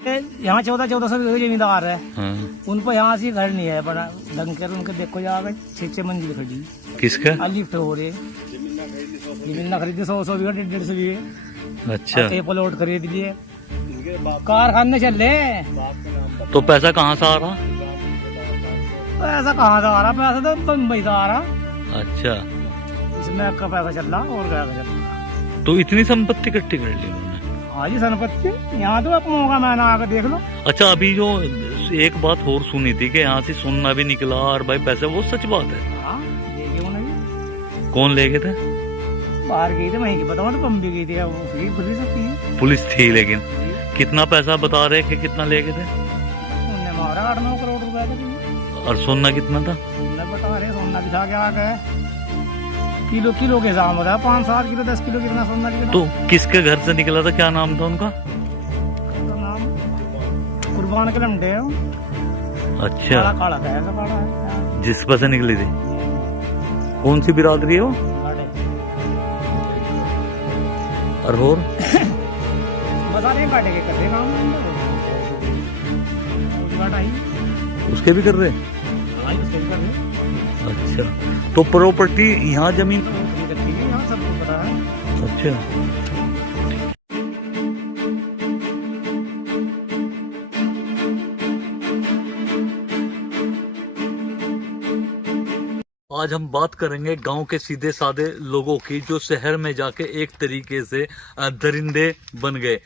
यहाँ 1400 जमींदार है। हाँ। उन पर यहाँ से घर नहीं है बड़ा ढंग कर, उनके देखो जाकर 6 मंजिल खड़ी। किसका लिफ्ट हो रहे जमीन ना खरीदी 100 बीघा 150 बीघे। अच्छा, प्लॉट खरीद लिए, कारखाने चल रहे। तो पैसा कहाँ से आ रहा? पैसा कहाँ से आ रहा? पैसा तो मुंबई से आ रहा। अच्छा, इसमें का पैसा चल रहा और क्या चल रहा। तो इतनी संपत्ति इकट्ठी कर ली उन्होंने? हाँ जी, संपत्ति यहाँ तो आप मौका मैंने आकर देख लो। अच्छा, अभी जो एक बात और सुनी थी कि यहाँ से सोना भी निकला और भाई पैसे, वो सच बात है? हाँ, लेके उन्हें। कौन ले गए थे? बाहर गई थी, वहीं की पता, तो बम्बी गई थी। पुलिस पुलिस थी, लेकिन कितना पैसा बता रहे कि कितना ले गए थे? उन्होंने मारा 8-9 करोड़ रुपए का। और सोना कितना था? सोना बता रहे, सोना दिखा के आ गए। किलो के हिसाब होता है, 5-7 किलो 10 किलो कितना सोना निकला। तो किसके घर से निकला था? क्या नाम था उनका? नाम कुर्बान के लंडे है। अच्छा, काला है, ऐसा काला है। जिस पर से निकली थी? कौन सी बिरादरी है वो? और बता रहे काटे के कर रहे काम। उसके भी कर रहे? हाँ, उसके भी कर रहे। अच्छा, तो प्रॉपर्टी यहाँ जमीन यहाँ सबको पता है। अच्छा, आज हम बात करेंगे गांव के सीधे साधे लोगों की, जो शहर में जाके एक तरीके से दरिंदे बन गए।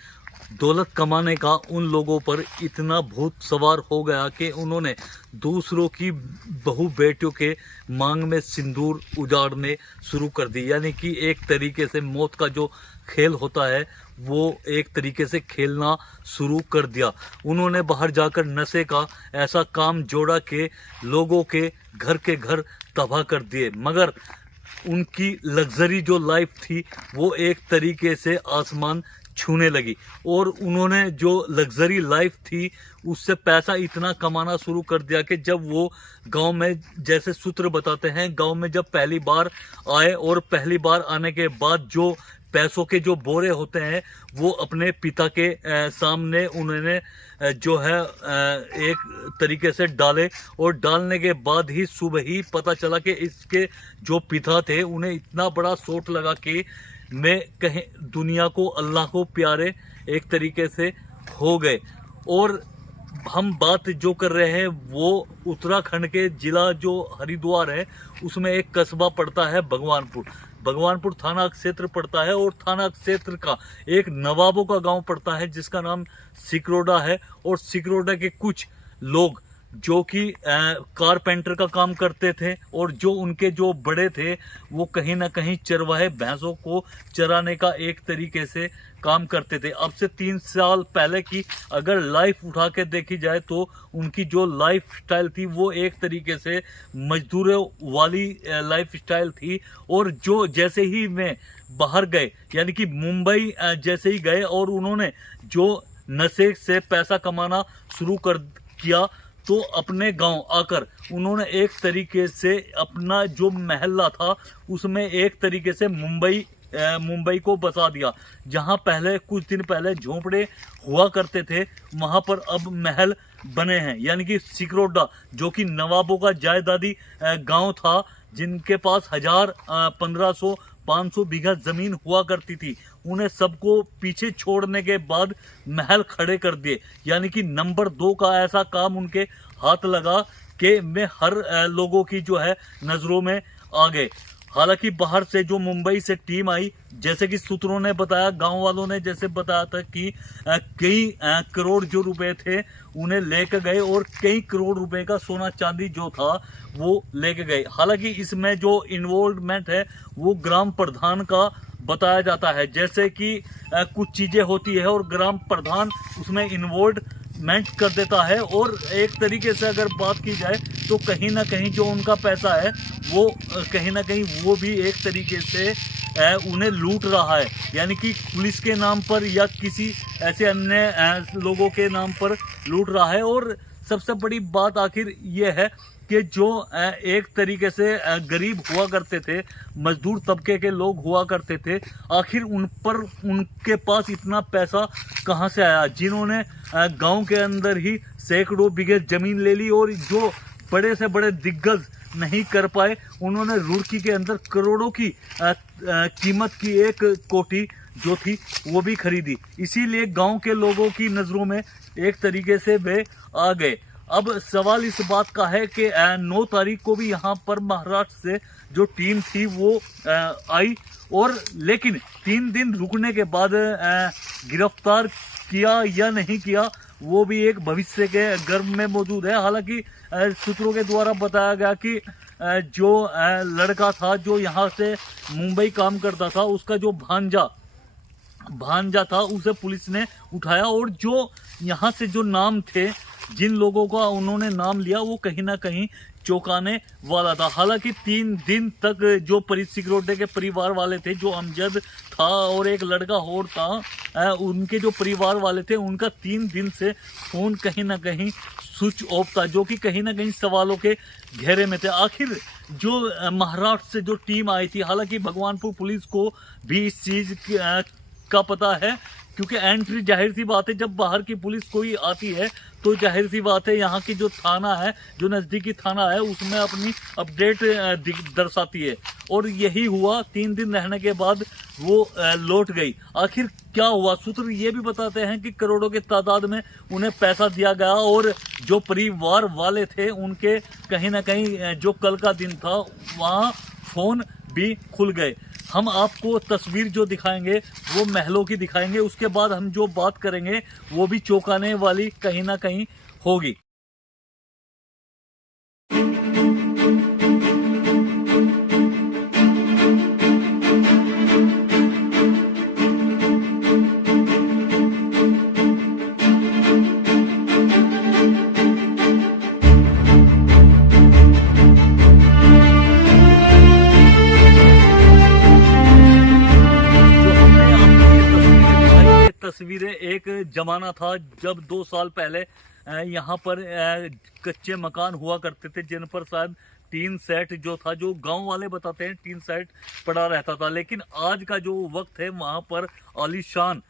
दौलत कमाने का उन लोगों पर इतना भूत सवार हो गया कि उन्होंने दूसरों की बहू बेटियों के मांग में सिंदूर उजाड़ने शुरू कर दी। यानी कि एक तरीके से मौत का जो खेल होता है वो एक तरीके से खेलना शुरू कर दिया। उन्होंने बाहर जाकर नशे का ऐसा काम जोड़ा कि लोगों के घर तबाह कर दिए। मगर उनकी लग्जरी जो लाइफ थी वो एक तरीके से आसमान छूने लगी, और उन्होंने जो लग्जरी लाइफ थी उससे पैसा इतना कमाना शुरू कर दिया कि जब वो गांव में, जैसे सूत्र बताते हैं, गांव में जब पहली बार आए और पहली बार आने के बाद जो पैसों के जो बोरे होते हैं वो अपने पिता के सामने उन्होंने जो है एक तरीके से डाले, और डालने के बाद ही सुबह ही पता चला कि इसके जो पिता थे उन्हें इतना बड़ा चोट लगा कि मैं कहीं दुनिया को, अल्लाह को प्यारे एक तरीके से हो गए। और हम बात जो कर रहे हैं वो उत्तराखंड के जिला जो हरिद्वार है उसमें एक कस्बा पड़ता है भगवानपुर थाना क्षेत्र पड़ता है, और थाना क्षेत्र का एक नवाबों का गांव पड़ता है जिसका नाम सिकरोडा है। और सिकरोडा के कुछ लोग जो कि कारपेंटर का काम करते थे, और जो उनके जो बड़े थे वो कहीं ना कहीं चरवाहे भैंसों को चराने का एक तरीके से काम करते थे। अब से 3 साल पहले की अगर लाइफ उठा के देखी जाए तो उनकी जो लाइफ स्टाइल थी वो एक तरीके से मजदूरों वाली लाइफ स्टाइल थी। और जो जैसे ही वे बाहर गए, यानी कि मुंबई जैसे ही गए और उन्होंने जो नशे से पैसा कमाना शुरू कर किया, तो अपने गांव आकर उन्होंने एक तरीके से अपना जो महल्ला था उसमें एक तरीके से मुंबई को बसा दिया। जहां पहले कुछ दिन पहले झोंपड़े हुआ करते थे वहां पर अब महल बने हैं। यानी कि सिकरोडा जो कि नवाबों का जायदादी गांव था, जिनके पास 1000, 1500, 500 बीघा जमीन हुआ करती थी, उन्हें सबको पीछे छोड़ने के बाद महल खड़े कर दिए। यानी कि नंबर 2 का ऐसा काम उनके हाथ लगा कि मैं हर लोगों की जो है नजरों में आ गए। हालांकि बाहर से जो मुंबई से टीम आई, जैसे कि सूत्रों ने बताया, गांव वालों ने जैसे बताया था कि कई करोड़ जो रुपए थे उन्हें लेकर गए, और कई करोड़ रुपए का सोना चांदी जो था वो लेके गए। हालांकि इसमें जो इन्वॉल्वमेंट है वो ग्राम प्रधान का बताया जाता है। जैसे कि कुछ चीजें होती है और ग्राम प्रधान उसमें इन्वॉल्वमेंट कर देता है, और एक तरीके से अगर बात की जाए तो कहीं ना कहीं जो उनका पैसा है वो कहीं ना कहीं वो भी एक तरीके से उन्हें लूट रहा है। यानी कि पुलिस के नाम पर या किसी ऐसे अन्य लोगों के नाम पर लूट रहा है। और सबसे बड़ी बात आखिर ये है कि जो एक तरीके से गरीब हुआ करते थे, मजदूर तबके के लोग हुआ करते थे, आखिर उन पर उनके पास इतना पैसा कहां से आया, जिन्होंने गांव के अंदर ही सैकड़ों बीघे जमीन ले ली और जो बड़े से बड़े दिग्गज नहीं कर पाए, उन्होंने रुड़की के अंदर करोड़ों की कीमत की एक कोठी जो थी वो भी खरीदी। इसीलिए गांव के लोगों की नजरों में एक तरीके से वे आ गए। अब सवाल इस बात का है कि 9 तारीख को भी यहाँ पर महाराष्ट्र से जो टीम थी वो आई, और लेकिन 3 दिन रुकने के बाद गिरफ्तार किया या नहीं किया वो भी एक भविष्य के गर्भ में मौजूद है। हालांकि सूत्रों के द्वारा बताया गया कि जो लड़का था जो यहाँ से मुंबई काम करता था, उसका जो भांजा था उसे पुलिस ने उठाया, और जो यहाँ से जो नाम थे, जिन लोगों का उन्होंने नाम लिया, वो कहीं ना कहीं चौंकाने वाला था। हालांकि 3 दिन तक जो परीत सिकरोटे के परिवार वाले थे, जो अमजद था और एक लड़का और था, उनके जो परिवार वाले थे, उनका 3 दिन से फोन कहीं ना कहीं स्विच ऑफ था, जो कि कहीं ना कहीं सवालों के घेरे में थे। आखिर जो महाराष्ट्र से जो टीम आई थी, हालांकि भगवानपुर पुलिस को भी इस चीज का पता है, क्योंकि एंट्री जाहिर सी बात है, जब बाहर की पुलिस कोई आती है तो जाहिर सी बात है यहाँ की जो थाना है, जो नज़दीकी थाना है, उसमें अपनी अपडेट दर्शाती है, और यही हुआ। 3 दिन रहने के बाद वो लौट गई। आखिर क्या हुआ, सूत्र ये भी बताते हैं कि करोड़ों के तादाद में उन्हें पैसा दिया गया, और जो परिवार वाले थे उनके कहीं ना कहीं जो कल का दिन था वहाँ फोन भी खुल गए। हम आपको तस्वीर जो दिखाएंगे वो महलों की दिखाएंगे, उसके बाद हम जो बात करेंगे वो भी चौंकाने वाली कहीं ना कहीं होगी। तस्वीरें एक जमाना था जब 2 साल पहले यहाँ पर कच्चे मकान हुआ करते थे, जिन पर शायद टीन सेट जो था, जो गांव वाले बताते हैं टीन सेट पड़ा रहता था। लेकिन आज का जो वक्त है, वहाँ पर आलीशान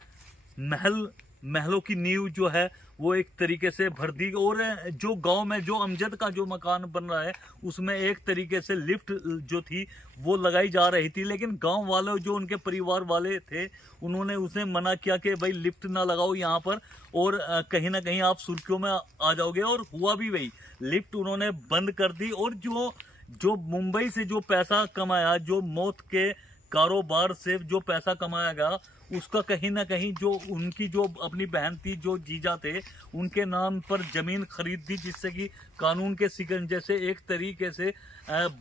महलों की नींव जो है वो एक तरीके से भर दी, और जो गांव में जो अमजद का जो मकान बन रहा है उसमें एक तरीके से लिफ्ट जो थी वो लगाई जा रही थी, लेकिन गांव वाले जो उनके परिवार वाले थे उन्होंने उसे मना किया कि भाई लिफ्ट ना लगाओ यहाँ पर, और कहीं ना कहीं आप सुर्खियों में आ जाओगे, और हुआ भी वही। लिफ्ट उन्होंने बंद कर दी, और जो मुंबई से जो पैसा कमाया, जो मौत के कारोबार से जो पैसा कमाया गया, उसका कहीं ना कहीं जो उनकी जो अपनी बहन थी, जो जीजा थे, उनके नाम पर जमीन खरीद दी, जिससे कि कानून के शिकंजे से एक तरीके से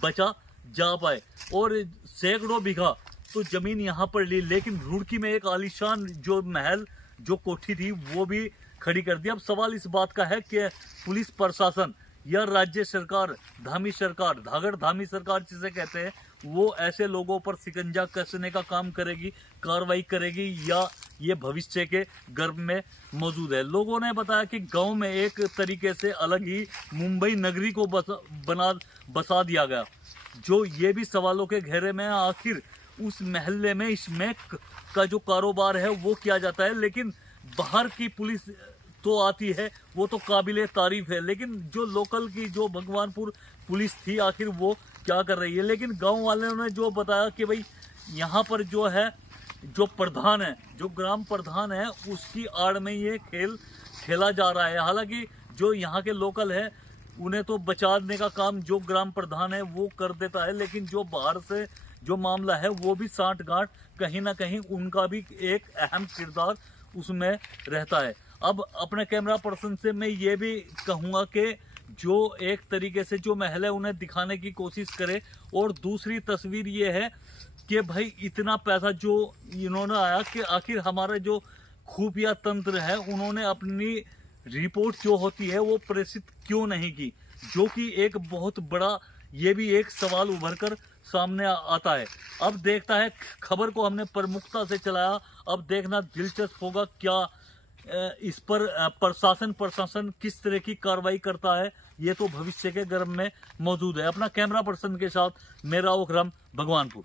बचा जा पाए, और सैकड़ों बीघा तो जमीन यहाँ पर ली। लेकिन रुड़की में एक आलीशान जो महल, जो कोठी थी, वो भी खड़ी कर दी। अब सवाल इस बात का है कि पुलिस प्रशासन या राज्य सरकार, धामी सरकार, धागड़ धामी सरकार जिसे कहते हैं, वो ऐसे लोगों पर शिकंजा कसने का काम करेगी, कार्रवाई करेगी, या ये भविष्य के गर्भ में मौजूद है। लोगों ने बताया कि गांव में एक तरीके से अलग ही मुंबई नगरी को बसा दिया गया, जो ये भी सवालों के घेरे में है। आखिर उस महल्ले में इसमें का जो कारोबार है वो किया जाता है, लेकिन बाहर की पुलिस तो आती है, वो तो काबिले तारीफ है, लेकिन जो लोकल की जो भगवानपुर पुलिस थी, आखिर वो क्या कर रही है। लेकिन गांव वालों ने जो बताया कि भाई यहाँ पर जो है, जो प्रधान है, जो ग्राम प्रधान है, उसकी आड़ में ये खेल खेला जा रहा है। हालांकि जो यहाँ के लोकल है उन्हें तो बचाने का काम जो ग्राम प्रधान है वो कर देता है, लेकिन जो बाहर से जो मामला है वो भी साठ गांठ कहीं ना कहीं उनका भी एक अहम किरदार उसमें रहता है। अब अपने कैमरा पर्सन से मैं ये भी कहूँगा कि जो एक तरीके से जो महल है उन्हें दिखाने की कोशिश करे, और दूसरी तस्वीर ये है कि भाई इतना पैसा जो इन्होंने आया कि आखिर हमारा जो खुफिया तंत्र है उन्होंने अपनी रिपोर्ट जो होती है वो प्रेषित क्यों नहीं की, जो कि एक बहुत बड़ा ये भी एक सवाल उभर कर सामने आता है। अब देखता है, खबर को हमने प्रमुखता से चलाया, अब देखना दिलचस्प होगा क्या इस पर प्रशासन किस तरह की कार्रवाई करता है, ये तो भविष्य के गर्भ में मौजूद है। अपना कैमरा पर्सन के साथ मेरा ओकरम भगवानपुर।